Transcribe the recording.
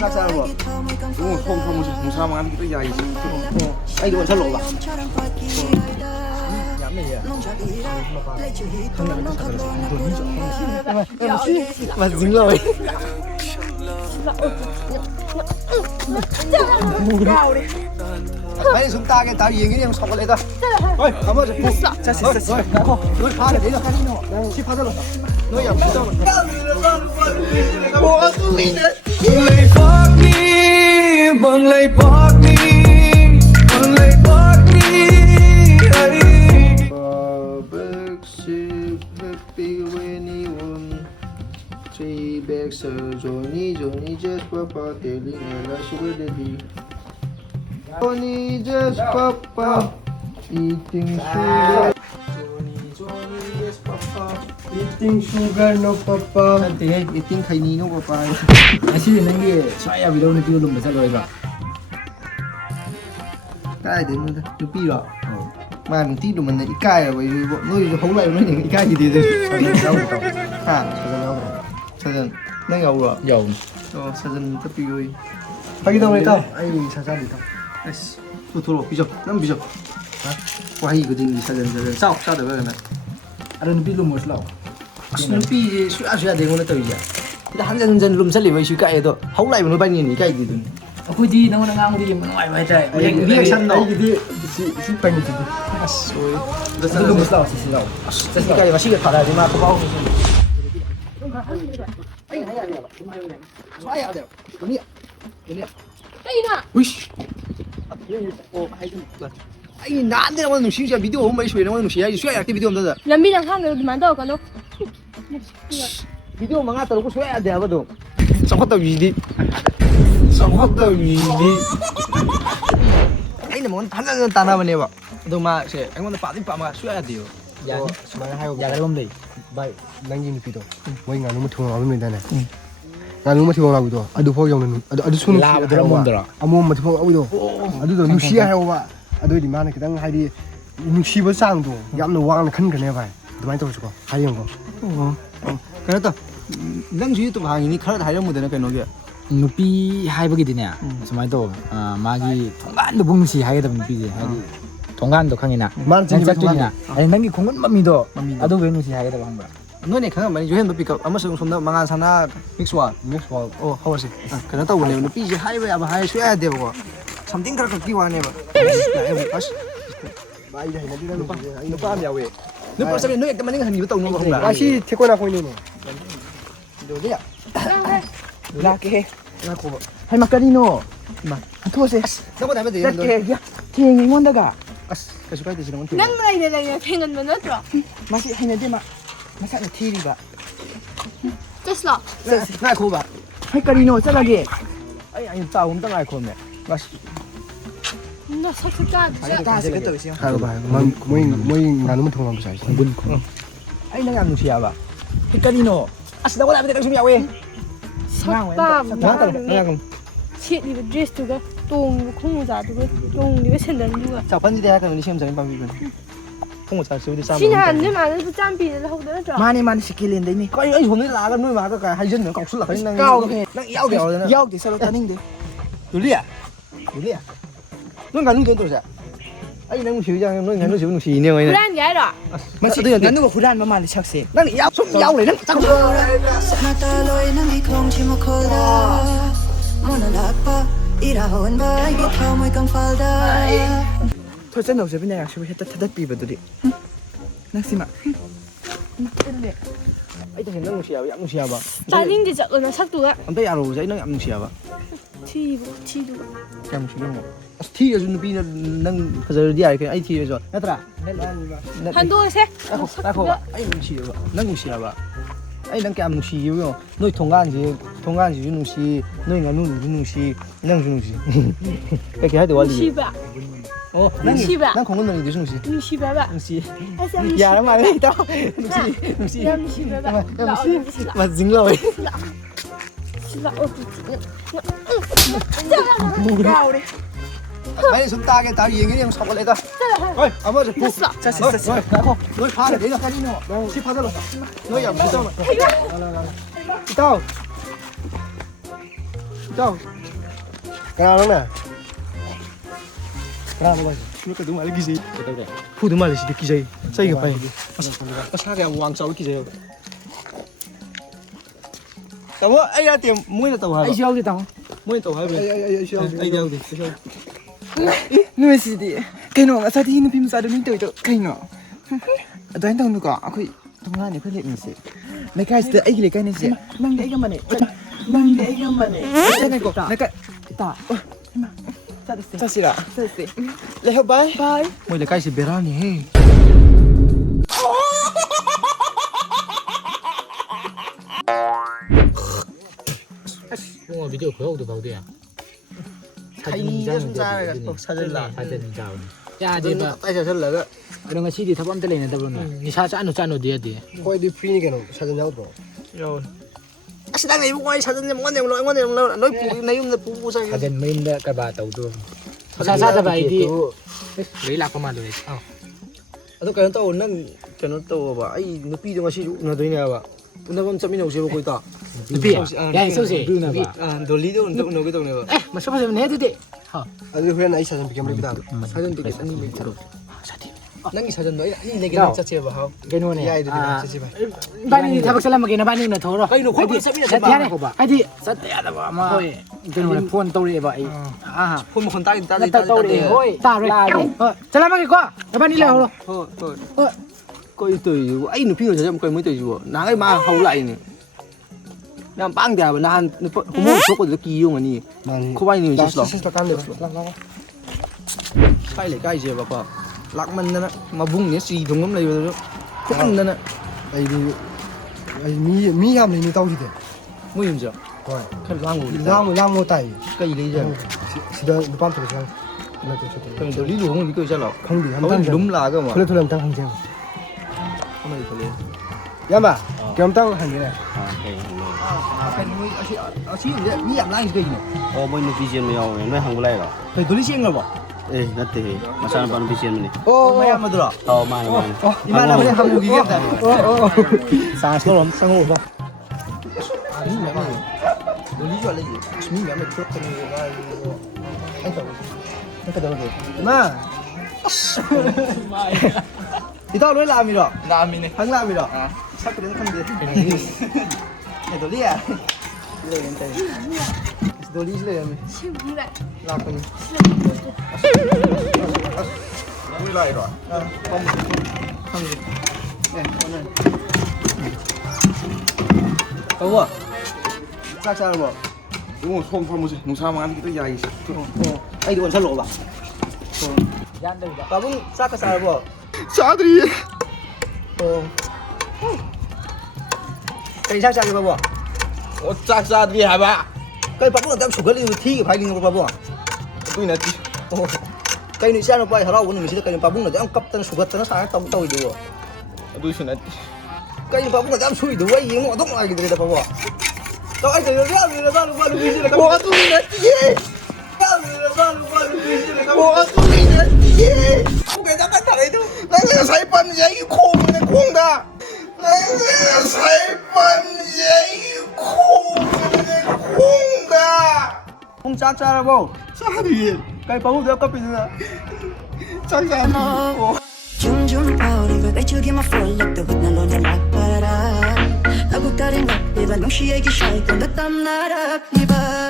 ꯆꯥꯛ ꯆꯥꯔꯕꯣ? ꯊꯣꯡꯁꯨ ꯅꯨꯡꯁꯥ ꯃꯉꯥꯟ ꯈꯤꯇꯪ ꯌꯥꯏꯁꯦ. ꯑꯩꯗꯤ ꯋꯥꯟꯁꯜꯂꯛꯑꯣꯕ. ꯌꯥꯝ ꯂꯩꯌꯦ. 맛있는 거 빨리 좀 따게 다 얘기해 좀 서볼래다. 어이 가만히 좀. 됐어. 나고 너 파래 내가 가리노. 시 파들어. 너 야 무서. 뭐가 뚫리네. Only fuck me, only fuck me, only fuck me. Big happy when you won. Three bags of Johnny just papa telling her she will be. Johnny just papa eating sugar. Johnny just papa eating sugar no papa. Ate eating kaini no papa. Asi nangi saya video ni film besar loh iba. Cái đến nó được pi rồi. Mà mình tí được mình lại cay rồi, nuôi không lại nó những cay gì thì 사전 내가 울어. Dầu. 사전 특별히 하기도 했다. 아이 사전 있다. 에스 또 들어 비죠. 난 비죠. 와 이거 딩이 사전 싸우다 그러나. Ada ni film mus lau. 스누피 수야 되는 거는 또 이제. 근데 한잔 룸 살리 왜 쉬까에도 하고 라이브 너 빨리 니 까이 되든. Aku di nang nang di mengai mai tai. 리액션 너. Di si pengen tu. 아쏘. Film mus lau si lau. 까지 마시게 받아야 돼. 막 고마워. 좋아야 돼. 언니야. 으이씨. 아이 나한테 오늘 누시야 비디오 엄마 이슈에 오늘 누시야 이슈야 약대 비디오 없는데. 람비랑 하면 만들어 가노. 비디오 망아 떨고 쉬어야 돼 아버도. 썩었다 위디. 썩었다 위디. 아이는 뭐 한잔 따나만 해봐. 너마 세 앵원도 빠진 빠마 쉬어야 돼요. Ya, 수많은 하고. ya kalau beli. Baik, nanti ni pido. Mau ingat nombor tuang apa ni dah nak? Kalau nombor tuang apa tu? Adu pun yang ni, adu sunu. Lah, betul betul. Amu nombor tuang apa tu? Adu tu nusia hewa. Adu di mana kita hari di nusia bersang tu. Yang nu wang kan kan apa? Tu mana tu suka? Hari yang kau. 그래도 랑주 유튜브 하니 카라 하려 못 되는 게 너게. Nupi hai bagi di ni. Semai tu magi tonggan tu bungsi hai tu nupi je. Tonggan tu kangina. Mana Yang jenis satu ni. tonggan? Ada nangi kongun mami tu. Ado bungsi hai tu bang ba. 너네 강한 많이 조hem 높이 아마 somna 망한 사나 믹스와 Mix wall. 하워시 그러다 보네 높이지 하이웨이 아마 하이 쉬어야 돼 보고 something 그렇게 끼와네 봐 아시 Baik dah nanti dah lupa. 누가 하면 왜 너 벌써 너 약간 만약 한 입에 또 놓는 거 không Masih tekon aku ini ni. 너야 Laki. 나고 Hai makarino. Aku se. 너보다 하면 돼 Laki ya. Tiang ngon daga. 계속 가야 되시는 건 랑 라이랑 팽은 뭐 넣어? Masih hanya dia mak. Masak ni TV ba. 됐어. 나 고봐 Hai karino sa lagi. 아니 아니 싸움 당할 거면 맛 나 석석가. 다 세겠다 있어요 Kalau baik, mau ingat nombor tuang apa saja. Bun. 아니 내가 안 누시야 봐 Hai karino 나 보다 하면 좀 야왜 석밥. 내가 그럼 셋리가 드레스 두가 똥 콩모자 두가 똥리가 샌들 두가. 자 반지 대학 가면 시험 전에 방비군 통고 잘 쓰고 싸움 신한 안에서 짬비를 하고 되죠. Mani mani sikilin dai ni. coi anh hôm nay là cái nuôi mà cái hai dân nó cọc xuống là cái năng Cao kìa. năng yếu kiểu rồi nè Yau di sao taning de. đủ à nó ngắn nuôi tôi sao anh đang nuôi chịu nuôi ngắn nuôi chịu nuôi xì nhiều này 불안 게 아니라. Masih nganu ko hudan ma mali sakse. năng yếu xuống yếu này nó chắc Nataloy nang ikong chimakolda Monalakpa irahon ba Gitaw mo'y kang falda Thôi chân đầu sẽ bên này sẽ hết tất pi vào đi. Nang sima. anh ta hiện năng nuôi xì yếu nuôi xì ba 짜증지 작은 sắc 두가. anh ta yếu rồi năng nuôi xì ba 티도. em nuôi năng thi rồi nuôi pin năng bây giờ đi ai cái anh thi rồi nè tra 한도 세. đã khổ anh nuôi xì ba năng nuôi xì ba anh đang kèm nuôi xì yếu nuôi thùng gan gì nuôi xì nuôi ngắn nuôi xì năng nuôi xì cái cái hai điều gì 시바. 난 공원동이 무슨 시? 시바바. 시. 야, 야, 말 있다. 시. 시바바. 맞징러. 시바 어디? 아니 좀 따게 다 얘기해 좀 사고 내가. 어이, 아버지 부. 됐어. 됐어. 너 파래 내가 가지노. 시 파들어. 너야 무서워. 이따. Chào. Cái nào nè. Cái nào nó Nó cái đúng là cái gì? cái đâu đấy Phụ đúng là cái gì? Sao cái phải? Sao cái hoàng sau cái gì? Tao ấy ra tiền muối là tàu hả? ai siêu đi tao Muối tàu hả? Ai đâu đi? nuôi gì đi cái nó sao thì nó phim sao được những tuổi đó cái nó đoán đâu nó có cái thông nga này phải luyện gì mấy cái từ ấy cái này gì mang để cái mà này mang để cái mà này cái này có cái ta sao xí là sao xí lấy hộp bye bye Muối là cái gì bể ra nhỉ? 뭐 비디오 그거도 봐도 돼요 Thấy ra là 사진 là. 사진 자원 야 이제 봐 Tay sẽ là cái. 이런 거 CD 탑 때리는 데 보면 니 사자 안으로 돼야 돼 Quay đi free như cái nào, sao nhau rồi. Rồi. Sẽ đang này ngoài 사진 좀 ngon nói phụ này cũng là phụ sao? 사진 메인데 까봐 떠도 사자 봐 이디 lấy lạc của mà rồi Tôi cái tàu nó tàu bà ấy nó pi cho mà sử dụng nó tới nhà bà nó còn chậm nào xe coi ta 피 야, 소시. đồ lý đâu nó cái tàu này bà mà sao phải 내도 돼 Anh đi khuyên này sao bị kiếm được cái nào. 사전 되게 아니 왜 들어 nangi 사전 너희 아니 내게 자체 봐 cái nô này 야 이들 자체 봐 bạn thằng sao làm cái nó bạn nó thổi rồi cái nó khói sẽ biết là bà hay đi rất đẹp đó mà cái nô này phun tàu đi vậy hôm mà con ta tàu đi thôi ta rồi sao làm cái quá các bạn đi leo rồi thôi coi từ ấy nó phi rồi chậm coi mới từ rồi nãy cái mà hậu lại này nam bang dia ban nó không muốn số của cái kỳ用anh không phải nhiều chứ Sao can được. cái lại cái gì bà lạc mình nè mà vùng nhé xì thùng lắm này rồi không ăn nè Đây đi. Ai mi ham này mi tao gì thế. nguy hiểm chưa Rồi. cái lang Lang tay. cái gì đấy chứ Chỉ là nó ban tổ chức. Là tổ chức. cái đồ lý luồng không cái sao Không đi, không đúng là cơ mà thôi làm tăng không chăng. không này thôi Dạ bà, kiếm tăng hàng cái này. cái nuôi ở xí gì mi làm lại cái gì Mau ini vision ni awak, ni hang boleh lah. cái đồ lý xiên rồi bỏ Nanti masa depan vision ni. mày ăn mà được Tahu mana. đi mana boleh kamu gigit dah sang slow lắm sang ngủ không đồ lý cho lấy gì mi làm được tốt cái này anh cái đâu rồi mà thì tao nói làm gì đó làm gì này không làm gì đó sắp cái đến không được này đồ lý à lấy lên tay đồ lý lấy làm Chim lại. làm cái Vui lại rồi. không không gì này con này đâu à sao sao rồi đúng rồi không không một sao mà ăn cái dài anh đi còn sao lộ bà gian đây bà cũng sao cái sao rồi sao đi cái sao sao rồi bà 어 짝사들이 해봐 cái bà cũng là em sụp cái đi thi cái phải đi của bà bố tôi là chị cái này sao nó bay hao cái này cái bà cũng là em cấp tên sụp cái nó sao tao tao được tôi là cái bà cũng là em sụp được cái gì mà đúng là cái đấy bà bố tao anh thấy nó ra rồi nó ra nó qua được cái gì là 뭐가 뚫리냐 이게 ra rồi nó ra nó qua được cái gì là 뭐가 뚫리냐 이게 cái đó cái thằng đó 내가 살뻔 얘기 콩이네 콩다 내가 살뻔 얘기 콩이네 콩다 không chắc cha đâu bố 사들이 cái bà cũng được cấp bây giờ 짝사들이 Jum jum pauri ga chu gi ma fol lak to na lo na la para la bu taring ga be ba no shi ai gi shai ko na tam na ra ni ba